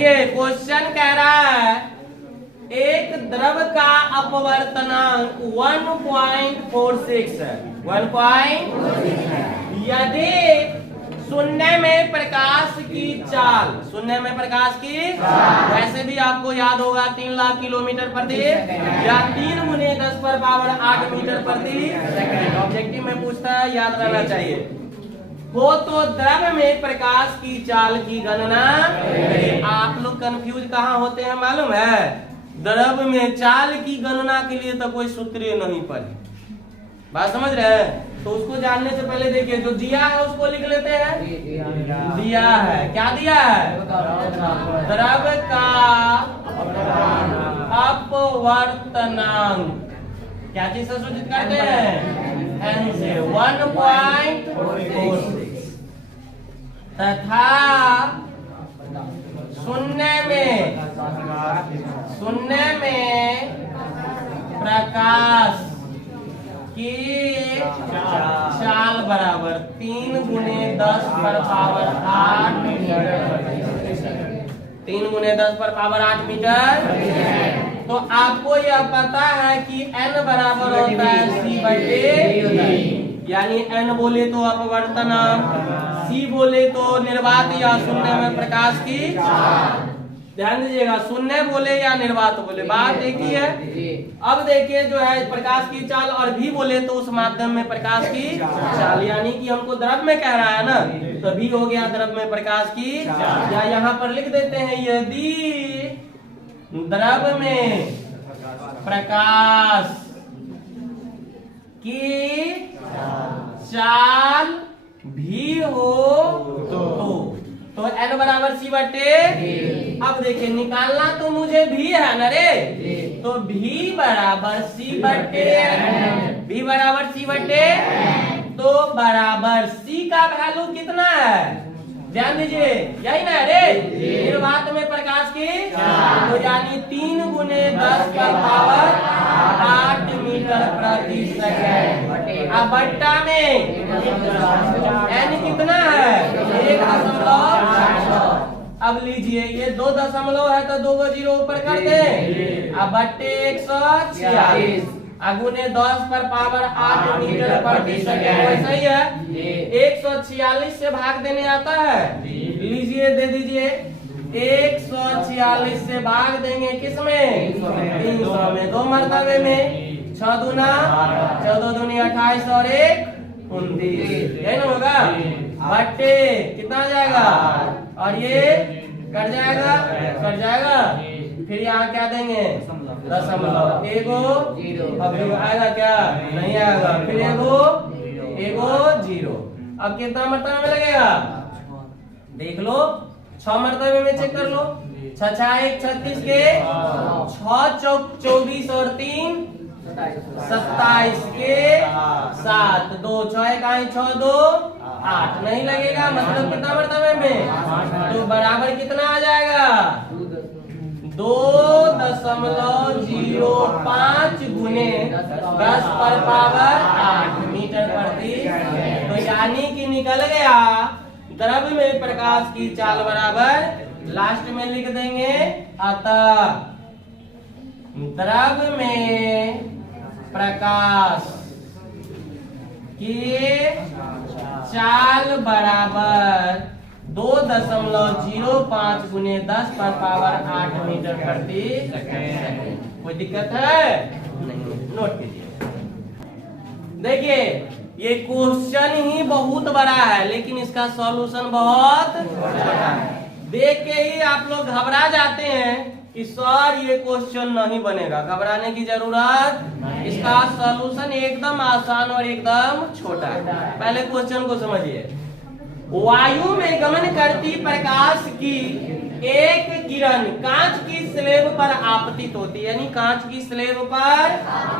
ये क्वेश्चन कह रहा है एक द्रव का अपवर्तनांक 1.46 है। 1.46 यदि शून्य में प्रकाश की चाल, शून्य में प्रकाश की वैसे भी आपको याद होगा 3 लाख किलोमीटर प्रति या 3 गुने 10 पर पावर 8 मीटर प्रति सेकंड। ऑब्जेक्टिव में पूछता है, याद रहना चाहिए। हो तो द्रव में प्रकाश की चाल की गणना। आप लोग कंफ्यूज कहाँ होते हैं मालूम है? द्रव में चाल की गणना के लिए तो कोई सूत्र नहीं पढ़े। बात समझ रहे हैं? तो उसको जानने से पहले देखिए, जो दिया है उसको लिख लेते हैं। दिया है, क्या दिया है? द्रव का अपवर्तनांक क्या चीज से सूचित करते हैं? n से 1.46 तथा शून्य में प्रकाश की चाल बराबर 3 गुने 10 पर पावर 8 मीटर। 3 गुने 10 पर पावर 8 मीटर। तो आपको यह पता है कि n बराबर होता है c/a, यानी n बोले तो अपवर्तनांक, c बोले तो निर्वात या शून्य में प्रकाश की। ध्यान दीजिएगा, शून्य बोले या निर्वात बोले बात एक ही है। अब देखिए जो है प्रकाश की चाल, और भी बोले तो उस माध्यम में प्रकाश की चाल, यानी कि हमको द्रव में कह रहा है ना, तो भी हो गया द्रव में प्रकाश की। या यहाँ पर लिख देते हैं, यदि द्रव में प्रकाश की चाल भी हो तो n बराबर c/a। अब देखिए निकालना तो मुझे भी है ना रे, तो v बराबर c/a। v बराबर c/a तो बराबर c का वैल्यू कितना है? ध्यान दीजिए, यही ना रे, निर्वात में प्रकाश की तो यानी 3 गुने 10 पर पावर 8 मीटर प्रति सेकंड। अब बट्टा में n कितना है? 1.8। अब लीजिए ये 2 दशमलव है तो 2 को 0 ऊपर कर दे। अब बट्टे 146 गुने 10 पर पावर 8 मीटर प्रति सेकंड। वैसा ही है, 146 से भाग देने आता है। लीजिए दे दीजिए, 146 से भाग देंगे किसमें? 300 में, 2 मरतबे में 6 दूना 14 दूनी 28 और 1 29, यही ना होगा। बट्टे कितना आ जाएगा? और ये कट जाएगा, फिर यहाँ क्या देंगे? दशमलव, एगो अब आएगा क्या? नहीं आएगा, फिर एगो 0। अब कितना मरतबे में लगेगा? देख लो, 6 मरतबे में चेक कर लो। 6 1 36 के 6 चौक 24 और 3 27 के 7 2 6 1 6 2 8 नहीं लगेगा, मतलब कितना मरतबे में? तो बराबर कितना आ जाएगा? 2.05 गुने 10 पर पावर 8 मीटर प्रति। तो यानी कि निकल गया द्रव में प्रकाश की चाल बराबर, लास्ट में लिख देंगे, अतः द्रव में प्रकाश की चाल बराबर 2.05 गुने 10 पर पावर 8 मीटर प्रति सेकंड। कोई दिक्कत है? नहीं, नोट कीजिए। देखिए ये क्वेश्चन ही बहुत बड़ा है, लेकिन इसका सॉल्यूशन बहुत छोटा है। देख के ही आप लोग घबरा जाते हैं कि सर ये क्वेश्चन नहीं बनेगा। घबराने की जरूरत, इसका सॉल्यूशन एकदम आसान और एकदम छोटा है। पहले क्वेश्चन को समझिए। वायु में गमन करती प्रकाश की एक किरण कांच की स्लेब पर आपतित होती है, यानी कांच की स्लेब पर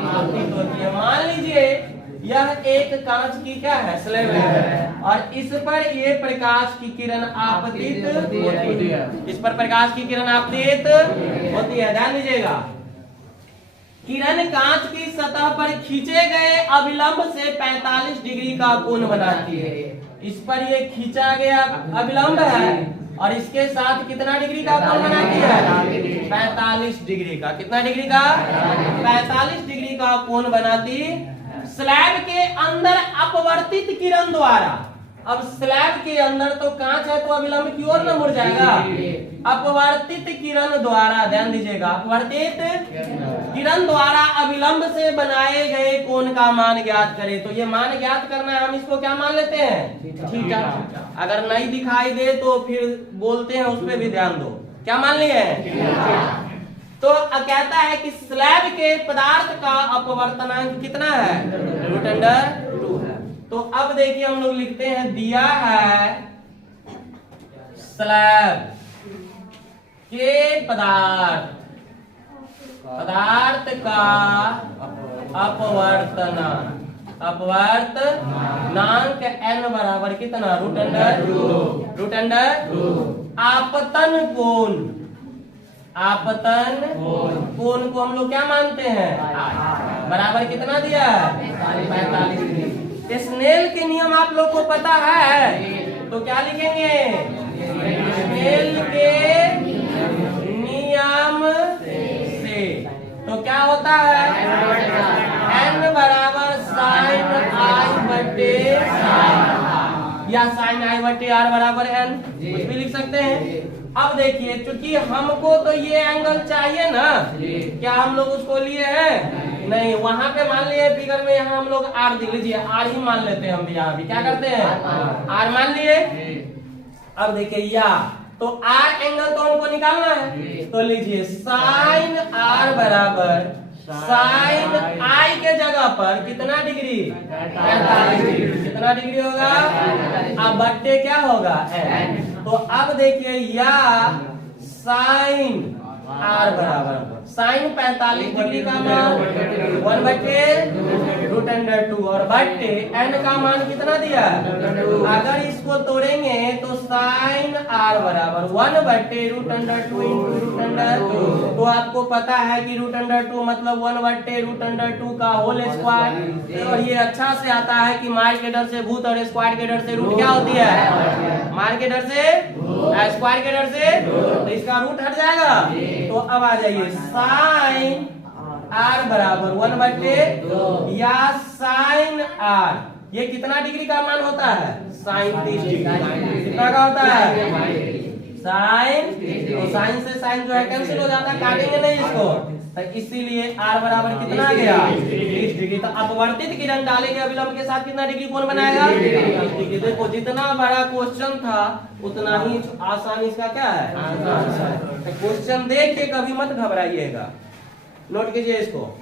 आपतित होती है। मान लीजिए यह एक कांच की क्या है? स्लेब है, और इस पर ये प्रकाश की किरण आपतित होती है। इस पर प्रकाश की किरण आपतित होती है। ध्यान दीजिएगा, किरण कांच की सतह पर खींचे गए अविलंब से 45 डिग्री का कोण बनाती है। इस पर ये खींचा गया अविलंब है और इसके साथ कितना डिग्री का कोण बनाती है? 45 डिग्री का। कितना डिग्री का? 45 डिग्री का कोण बनाती स्लैब के अंदर अपवर्तित किरण द्वारा। अब स्लैब के अंदर तो कांच है तो अभिलंब की ओर न मुड़ जाएगा। अपवर्तित किरण द्वारा, ध्यान दीजिएगा, अपवर्तित किरण द्वारा अभिलंब से बनाए गए कोण का मान ज्ञात करें। तो ये मान ज्ञात करना है, हम इसको क्या मान लेते हैं? थीटा। अगर नहीं दिखाई दे तो फिर बोलते हैं, उस पर भी ध्यान दो। क्या मान लिए? तो कहता है कि स्लैब के पदार्थ का अपवर्तनांक कितना है? √2 है। तो अब देखिए हम लोग लिखते हैं, दिया है स्लैब के पदार्थ का अपवर्तनांक n बराबर कितना? √2। आपतन कोण को हम लोग क्या मानते हैं? बराबर कितना दिया है? 45 डिग्री। स्नेल के नियम आप लोग को पता है, तो क्या लिखेंगे? स्नेल के नियम से तो क्या होता है? n बराबर sin i बटे या sin i बटे r बराबर n, कुछ भी लिख सकते हैं। अब देखिए, चूंकि हमको तो ये एंगल चाहिए ना, क्या हम लोग उसको लिए हैं? नहीं, वहां पे मान लिए फिगर में, यहाँ हम लोग आर दे लीजिए, आर ही मान लेते हैं हम भी। यहाँ भी क्या करते हैं? आर मान लिए। अब देखिए, या तो आर एंगल तो हमको निकालना है, तो लीजिए साइन आर बराबर साइन आई के जगह पर कितना डिग्री? 45 डिग्री। कितना डिग्री होगा? अब बट्टे क्या होगा? n। तो अब देखिए, या साइन आर बराबर साइन 45 डिग्री का मान 1/√2 और बट्टे n का मान कितना दिया? अगर इसको तोड़ेंगे तो साइन आर बराबर 1/√2 तो आपको पता है कि √2 मतलब 1/√2 का होल स्क्वायर। और ये अच्छा से आता है कि मार के डर से भूत और स्क्वायर के डर से रूट क्या होती है? मार के डर से स्क्वायर के डर से, तो इसका रूट हट जाएगा। तो अब आ जाइए, साइन आर बराबर 1/2 या साइन आर, ये कितना डिग्री का मान होता है? Sine 30 degree. कितना का होता है? साइन। तो साइन से साइन जो है कैंसिल हो जाता है, काटेंगे नहीं इसको, तो इसीलिए आर बराबर कितना आ गया? 30 डिग्री। तो अपवर्तित किरण डालेंगे अभिलंब के साथ कितना डिग्री कोण बनाएगा? 30 डिग्री। देखो, जितना बड़ा क्वेश्चन था उतना ही आसान इसका क्या है? क्वेश्चन देख के कभी मत घबराइएगा, नोट कीजिए इसको।